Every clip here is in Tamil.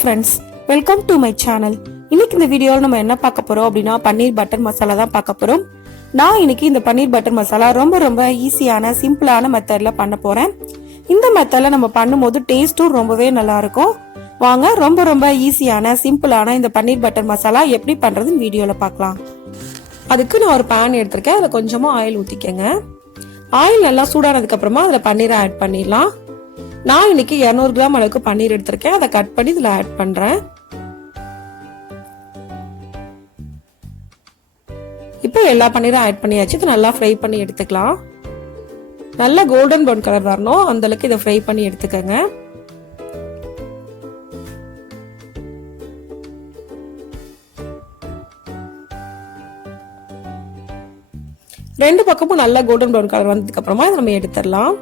friends, welcome to my channel. இன்னைக்கு இந்த வீடியோல நம்ம என்ன பார்க்க போறோம் அப்படினா பன்னீர் பட்டர் மசாலா தான் பார்க்க போறோம். நான் இன்னைக்கு இந்த பன்னீர் பட்டர் மசாலா ரொம்ப ஈஸியான சிம்பிளான மெத்தட்ல பண்ண போறேன். இந்த மெத்தட்ல நம்ம பண்ணும்போது டேஸ்டும் ரொம்பவே நல்லா இருக்கும். வாங்க ரொம்ப ஈஸியான சிம்பிளான இந்த பன்னீர் பட்டர் மசாலா எப்படி பண்றதுன்னு வீடியோல பார்க்கலாம். அதுக்கு நான் ஒரு pan எடுத்துர்க்கேன். அதுல கொஞ்சமா ஆயில் ஊத்திக்கங்க. ஆயில் நல்லா சூடானதுக்கு அப்புறமா அதுல பன்னீரை ஆட் பண்ணிடலாம். நான் இன்னைக்கு 200 கிராம் அளவுக்கு பன்னீர் எடுத்திருக்கேன். அதை கட் பண்ணி இதுல ஆட் பண்றேன். இப்போ எல்லா பன்னீரும் ஆட் பண்ணியாச்சு. இது நல்லா ஃப்ரை பண்ணி எடுத்துக்கலாம். நல்லா கோல்டன் ப்ரௌன் கலர் வரணும், அந்த அளவுக்கு இதை ஃப்ரை பண்ணி எடுத்துக்கங்க. ரெண்டு பக்கமும் நல்லா கோல்டன் ப்ரௌன் கலர் வந்ததுக்கு அப்புறமா இதை நம்ம எடுத்துடலாம்.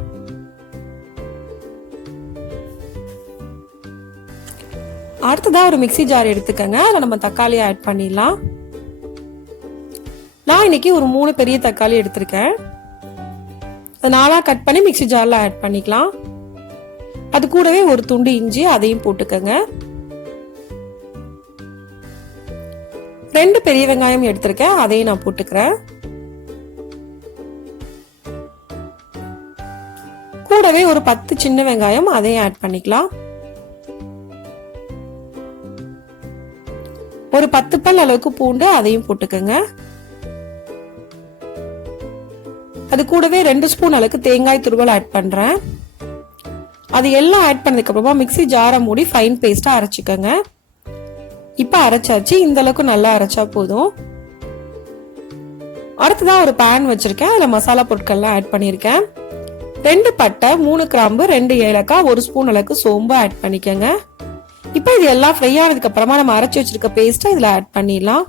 அடுத்ததா ஒரு மிக்ஸி ஜார் எடுத்துக்கங்க. அதில் நம்ம தக்காளி ஆட் பண்ணிடலாம். நான் இன்னைக்கு ஒரு 3 பெரிய தக்காளி எடுத்திருக்கேன். அதை 4 கட் பண்ணி மிக்ஸி ஜார்ல ஆட் பண்ணிக்கலாம். அது கூடவே ஒரு துண்டு இஞ்சி அதையும் போட்டுக்கங்க. 2 பெரிய வெங்காயம் எடுத்திருக்கேன், அதையும் நான் போட்டுக்கிறேன். கூடவே ஒரு 10 சின்ன வெங்காயம் அதையும் ஆட் பண்ணிக்கலாம். ஒரு 10 பல் அளவுக்கு பூண்டு அதையும் போட்டுக்கங்க. அது கூடவே 2 ஸ்பூன் அளவுக்கு தேங்காய் துருவல் ஆட் பண்றேன். அது எல்லாம் ஆட் பண்ணதுக்கு அப்புறமா மிக்ஸி ஜாரை மூடி ஃபைன் பேஸ்டா அரைச்சுக்கங்க. இப்ப அரைச்சாச்சு. இந்த அளவுக்கு நல்லா அரைச்சா போதும். அடுத்ததான் ஒரு பேன் வச்சிருக்கேன். அதுல மசாலா பொருட்கள்லாம் ஆட் பண்ணிருக்கேன். 2 பட்டை, 3 கிராம்பு, 2 ஏலக்காய், 1 ஸ்பூன் அளவுக்கு சோம்பு ஆட் பண்ணிக்கங்க. இப்போ இது எல்லாம் ஃப்ரை ஆனதுக்கு அப்புறமா நம்ம அரைச்சு வச்சிருக்க பேஸ்ட்டை இதுல ஆட் பண்ணிடலாம்.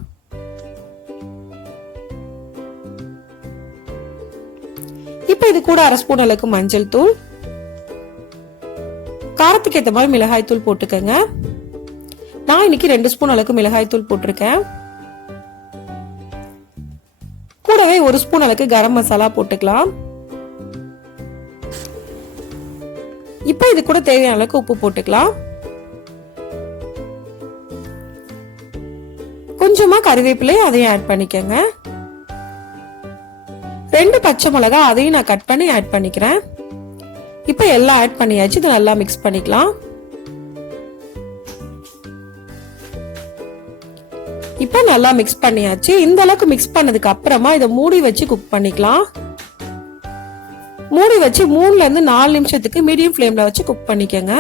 இப்போ இது கூட 1/2 ஸ்பூன் அளவுக்கு மஞ்சள் தூள், காரத்துக்கு ஏற்ற மாதிரி மிளகாய் தூள் போட்டுக்கங்க. நான் இன்னைக்கு 2 ஸ்பூன் அளவுக்கு மிளகாய் தூள் போட்டிருக்கேன். கூடவே 1 ஸ்பூன் அளவுக்கு கரம் மசாலா போட்டுக்கலாம். இப்போ இது கூட தேவையான அளவுக்கு உப்பு போட்டுக்கலாம். கொஞ்சமா கறிவேப்பிலை அதையும் ஆட் பண்ணிக்கங்க. 2 பச்சை மிளகா அதையும் நான் கட் பண்ணி ஆட் பண்ணிக்கிறேன். இப்போ எல்லாம் ஆட் பண்ணியாச்சு. இதை நல்லா மிக்ஸ் பண்ணிக்கலாம். இப்போ நல்லா மிக்ஸ் பண்ணியாச்சு. இந்த அளவுக்கு மிக்ஸ் பண்ணதுக்கு அப்புறமா இதை மூடி வச்சு குக் பண்ணிக்கலாம். மூடி வச்சு 3ல இருந்து 4 நிமிஷத்துக்கு மீடியம் ஃப்ளேம்ல வச்சு குக் பண்ணிக்கங்க.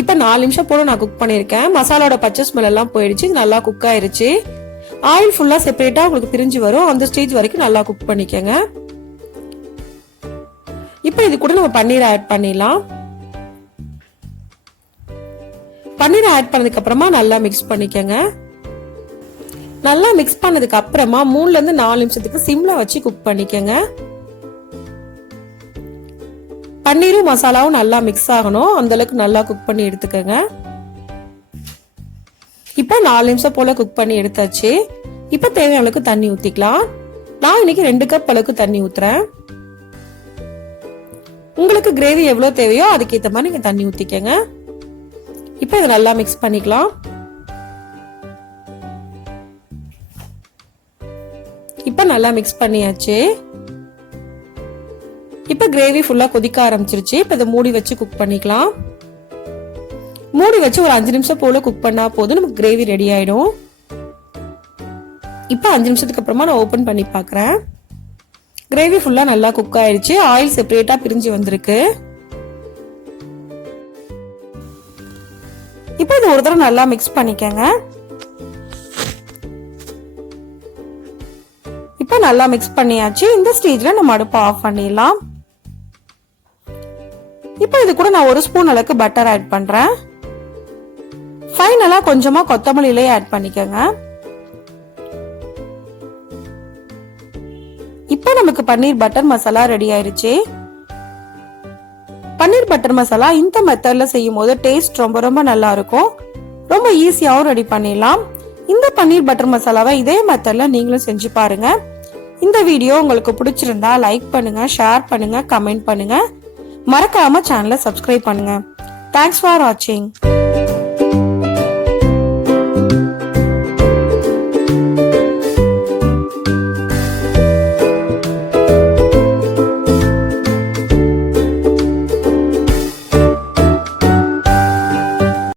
இப்ப 4 நிமிஷம் போல நான் குக் பண்ணிருக்கேன். மசாலாவோட பச்சை ஸ்மெல் எல்லாம் போயிடுச்சு. நல்லா குக் ஆயிருச்சு. ஆயில் ஃபுல்லா செப்பரேட்டா உங்களுக்கு பிரிஞ்சு வரும். அந்த ஸ்டேஜ் வரைக்கும் நல்லா குக் பண்ணிக்கங்க. இப்ப இது கூட நம்ம பன்னீர் ஆட் பண்ணிடலாம். பன்னீர் ஆட் பண்ணதுக்கு அப்புறமா நல்லா மிக்ஸ் பண்ணிக்கங்க. நல்லா மிக்ஸ் பண்ணதுக்கு அப்புறமா 3ல இருந்து 4 நிமிஷத்துக்கு சிம்ல வச்சு குக் பண்ணிக்கங்க. பன்னீரும் மசாலாவும் நல்லா மிக்ஸ் ஆகணும், அந்த அளவுக்கு நல்லா குக் பண்ணி எடுத்துக்கங்க. இப்ப 4 நிமிஷம் போல குக் பண்ணி எடுத்தாச்சு. இப்ப தேவையான அளவுக்கு தண்ணி ஊத்திக்கலாம். நான் இன்னைக்கு 2 கப் அளவுக்கு தண்ணி ஊத்துறேன். உங்களுக்கு கிரேவி எவ்வளவு தேவையோ அதுக்கேற்ற மாதிரி நீங்க தண்ணி ஊத்திக்கங்க. இப்ப இதை நல்லா மிக்ஸ் பண்ணிக்கலாம். இப்ப நல்லா மிக்ஸ் பண்ணியாச்சு. இப்ப கிரேவி ஃபுல்லா கொதிக்க ஆரம்பிச்சிருச்சு. இப்ப இதை மூடி வச்சு குக் பண்ணிக்கலாம். மூடி வச்சு ஒரு 5 நிமிஷம் போல குக் பண்ணா போதும், நமக்கு கிரேவி ரெடி ஆயிடும். இப்ப 5 நிமிஷத்துக்கு அப்புறமா நான் ஓபன் பண்ணி பாக்குறேன். கிரேவி ஃபுல்லா நல்லா குக் ஆயிடுச்சு. ஆயில் செப்பரேட்டா பிரிஞ்சு வந்திருக்கு. இப்ப இது ஒரு தடவை நல்லா மிக்ஸ் பண்ணிக்கங்க. இப்ப நல்லா மிக்ஸ் பண்ணியாச்சு. இந்த ஸ்டேஜ்ல நம்ம அடுப்பை ஆஃப் பண்ணிடலாம். இப்ப இது கூட நான் 1 ஸ்பூன் அளவுக்கு பட்டர் ஆட் பண்றேன். ஃபைனலா கொஞ்சமா கொத்தமல்லி இலை ஆட் பண்ணிக்கங்க. இப்ப நமக்கு பன்னீர் பட்டர் மசாலா ரெடி ஆயிருச்சு. பன்னீர் பட்டர் மசாலா இந்த மெத்தட்ல செய்யும் போது டேஸ்ட் ரொம்ப நல்லா இருக்கும். ரொம்ப ஈஸியாவும் ரெடி பண்ணிடலாம். இந்த பன்னீர் பட்டர் மசாலாவை இதே மெத்தட்ல நீங்களும் செஞ்சு பாருங்க. இந்த வீடியோ உங்களுக்கு பிடிச்சிருந்தா லைக் பண்ணுங்க, ஷேர் பண்ணுங்க, கமெண்ட் பண்ணுங்க. மறக்காம சேனலை சப்ஸ்கிரைப் பண்ணுங்க. தேங்க்ஸ் ஃபார் வாட்சிங்.